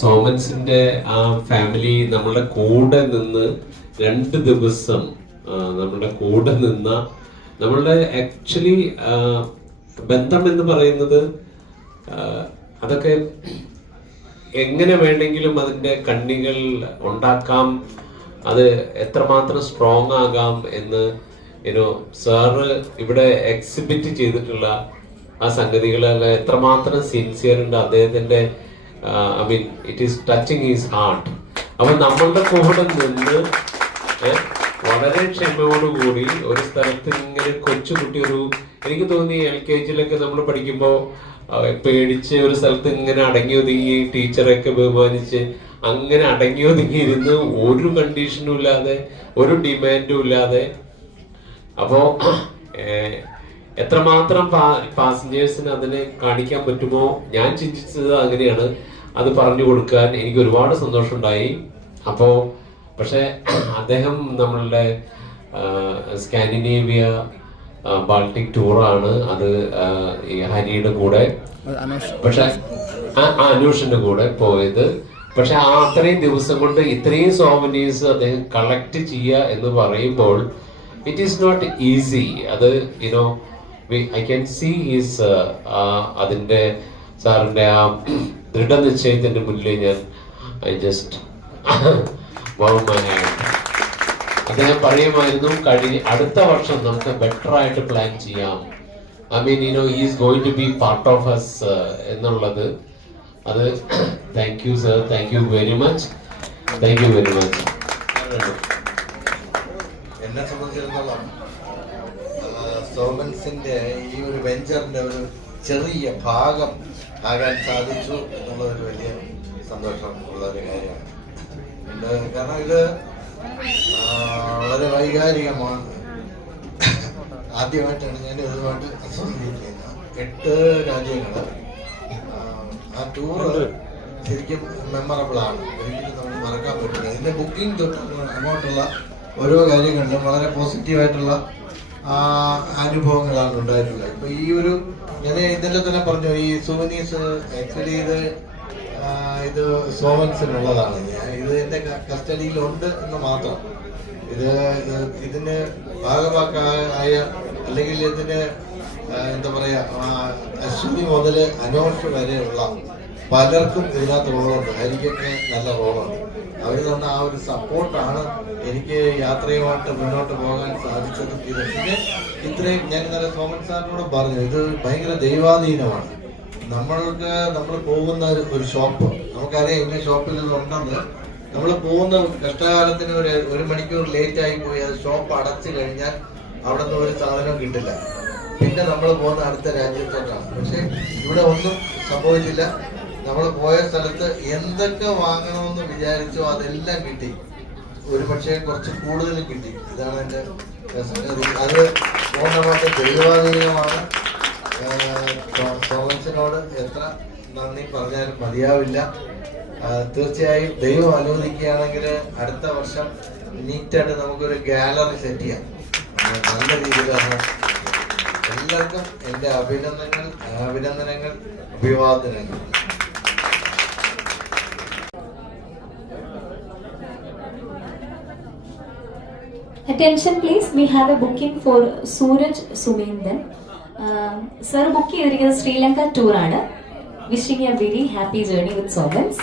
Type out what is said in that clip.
സോമൻസിന്റെ ആ ഫാമിലി നമ്മളുടെ കൂടെ നിന്ന് 2 ദിവസം നമ്മളുടെ കൂടെ നിന്ന നമ്മളുടെ ആക്ച്വലി ബന്ധം എന്ന് പറയുന്നത് അതൊക്കെ എങ്ങനെ വേണമെങ്കിലും അതിന്റെ കണ്ണികൾ ഉണ്ടാക്കാം, അത് എത്രമാത്രം സ്ട്രോങ് ആകാം എന്ന് സാറ് ഇവിടെ എക്സിബിറ്റ് ചെയ്തിട്ടുള്ള ആ സംഗതികൾ എത്രമാത്രം സിൻസിയർ ഉണ്ട് അദ്ദേഹത്തിന്റെ. I mean it is touching his heart. അപ്പൊ നമ്മളുടെ കൂടെ നിന്ന് വളരെ ക്ഷമയോടുകൂടി ഒരു സ്ഥലത്ത് ഇങ്ങനെ കൊച്ചുകുട്ടി എനിക്ക് തോന്നി LKG നമ്മൾ പഠിക്കുമ്പോൾ പേടിച്ച് ഒരു സ്ഥലത്ത് ഇങ്ങനെ അടങ്ങി ഒതുങ്ങി ടീച്ചറൊക്കെ ബഹുമാനിച്ച് അങ്ങനെ അടങ്ങി ഒതുങ്ങി ഇരുന്ന് ഒരു കണ്ടീഷനും ഇല്ലാതെ ഒരു ഡിമാൻഡും ഇല്ലാതെ. അപ്പോ എത്രമാത്രം പാസഞ്ചേഴ്സിന് അതിനെ കാണിക്കാൻ പറ്റുമോ ഞാൻ ചിന്തിച്ചത് അങ്ങനെയാണ്. അത് പറഞ്ഞു കൊടുക്കാൻ എനിക്ക് ഒരുപാട് സന്തോഷമുണ്ടായി. അപ്പോ പക്ഷെ അദ്ദേഹം നമ്മളുടെ സ്കാൻഡിനേവിയ ബാൾട്ടിക് ടൂറാണ് അത് ഈ ഹരിയുടെ കൂടെ, പക്ഷെ അനൂഷിന്റെ കൂടെ പോയത്. പക്ഷെ ആ അത്രയും ദിവസം കൊണ്ട് ഇത്രയും സോവനീഴ്സ് അദ്ദേഹം കളക്ട് ചെയ്യുക എന്ന് പറയുമ്പോൾ ഇറ്റ് ഈസ് നോട്ട് ഈസി. അത് ഐ ക്യാൻ സീ ഹിസ് അതിന്റെ സാറിന്റെ ആ ദൃഢനിശ്ചയത്തിന്റെ മുന്നിൽ ഞാൻ ജസ്റ്റ് അദ്ദേഹം പറയുമായിരുന്നു അടുത്ത വർഷം നമുക്ക് ബെറ്റർ ആയിട്ട് പ്ലാൻ ചെയ്യാം. I mean is going to be part of us എന്നുള്ളത്. അത് thank you sir, thank you very much, thank you very much. എന്നെ സംബന്ധിച്ചിടത്തോളം സോമൻസിന്റെ ഈ ഒരു വെഞ്ചറിന്റെ ഒരു ചെറിയ ഭാഗം ആകാൻ സാധിച്ചു എന്നുള്ളതൊരു വലിയ സന്തോഷമുള്ള ഒരു കാര്യമാണ്. കാരണം ഇത് വളരെ വൈകാരികമാണ്. ആദ്യമായിട്ടാണ് ഞാൻ ഇതുമായിട്ട് അസോസിയേറ്റ് ചെയ്യുന്നത്. 8 രാജ്യങ്ങള്. ആ ടൂറ് ശരിക്കും മെമ്മറബിൾ ആണ്, ഒരിക്കലും നമ്മൾ മറക്കാൻ പറ്റില്ല. ഇതിന്റെ ബുക്കിംഗ് തൊട്ട് അങ്ങോട്ടുള്ള ഓരോ കാര്യങ്ങളിലും വളരെ പോസിറ്റീവായിട്ടുള്ള അനുഭവങ്ങളാണ് ഉണ്ടായിട്ടുള്ളത്. ഇപ്പൊ ഈ ഒരു ഞാൻ ഇന്നലെ തന്നെ പറഞ്ഞു, ഈ സുവനീസ് ആക്ച്വലി ഇത് സോമൻസിനുള്ളതാണ്. ഇത് എന്റെ കസ്റ്റഡിയിലുണ്ട് എന്ന് മാത്രം. ഇതിന് ഭാഗമാക്കായ അല്ലെങ്കിൽ ഇതിന് എന്താ പറയാ അശ്വിനി മുതൽ അനോഷ് വരെയുള്ള പലർക്കും ഇതിനകത്ത് റോളുണ്ട്. ഹരിക്കൊക്കെ നല്ല റോളുണ്ട്. അവർ തന്ന ആ ഒരു സപ്പോർട്ടാണ് എനിക്ക് യാത്രയുമായിട്ട് മുന്നോട്ട് പോകാൻ സാധിച്ചതും. പിന്നെ ഇത്രയും ഞാൻ ഇന്നലെ സോമൻ സാറിനോട് പറഞ്ഞു, ഇത് ഭയങ്കര ദൈവാധീനമാണ്. നമ്മൾ പോകുന്ന ഒരു ഷോപ്പ്, നമുക്കറിയാം ഇന്ന ഷോപ്പിൽ ഇതുണ്ടെന്ന്. നമ്മൾ പോകുന്ന കഷ്ടകാലത്തിന് ഒരു മണിക്കൂർ ലേറ്റ് ആയി പോയി അത് ഷോപ്പ് അടച്ചു കഴിഞ്ഞാൽ അവിടെ നിന്ന് ഒരു സാധനം കിട്ടില്ല. പിന്നെ നമ്മൾ പോകുന്ന അടുത്ത രാജ്യത്തോട്ടാണ്. പക്ഷെ ഇവിടെ ഒന്നും സംഭവിച്ചില്ല. നമ്മൾ പോയ സ്ഥലത്ത് എന്തൊക്കെ വാങ്ങണമെന്ന് വിചാരിച്ചോ അതെല്ലാം കിട്ടി. ഒരു പക്ഷേ കുറച്ച് കൂടുതൽ കിട്ടി. ഇതാണ് എൻ്റെ അത് പൂർണ്ണമായിട്ട് ദൈവാധീനമാണ്. സോമൻസിനോട് എത്ര നന്ദി പറഞ്ഞാലും മതിയാവില്ല. തീർച്ചയായും ദൈവം അനുവദിക്കുകയാണെങ്കിൽ അടുത്ത വർഷം നീറ്റായിട്ട് നമുക്കൊരു ഗാലറി സെറ്റ് ചെയ്യാം. നല്ല രീതിയിലാണ്. എല്ലാവർക്കും എൻ്റെ അഭിനന്ദനങ്ങൾ, അഭിവാദനങ്ങൾ. Attention please, we have a booking for Suraj Sumendran. Sir book ചെയ്തിരിക്കുന്നത് ശ്രീലങ്ക ടൂർ ആണ്. Wishing a very happy journey with Somans.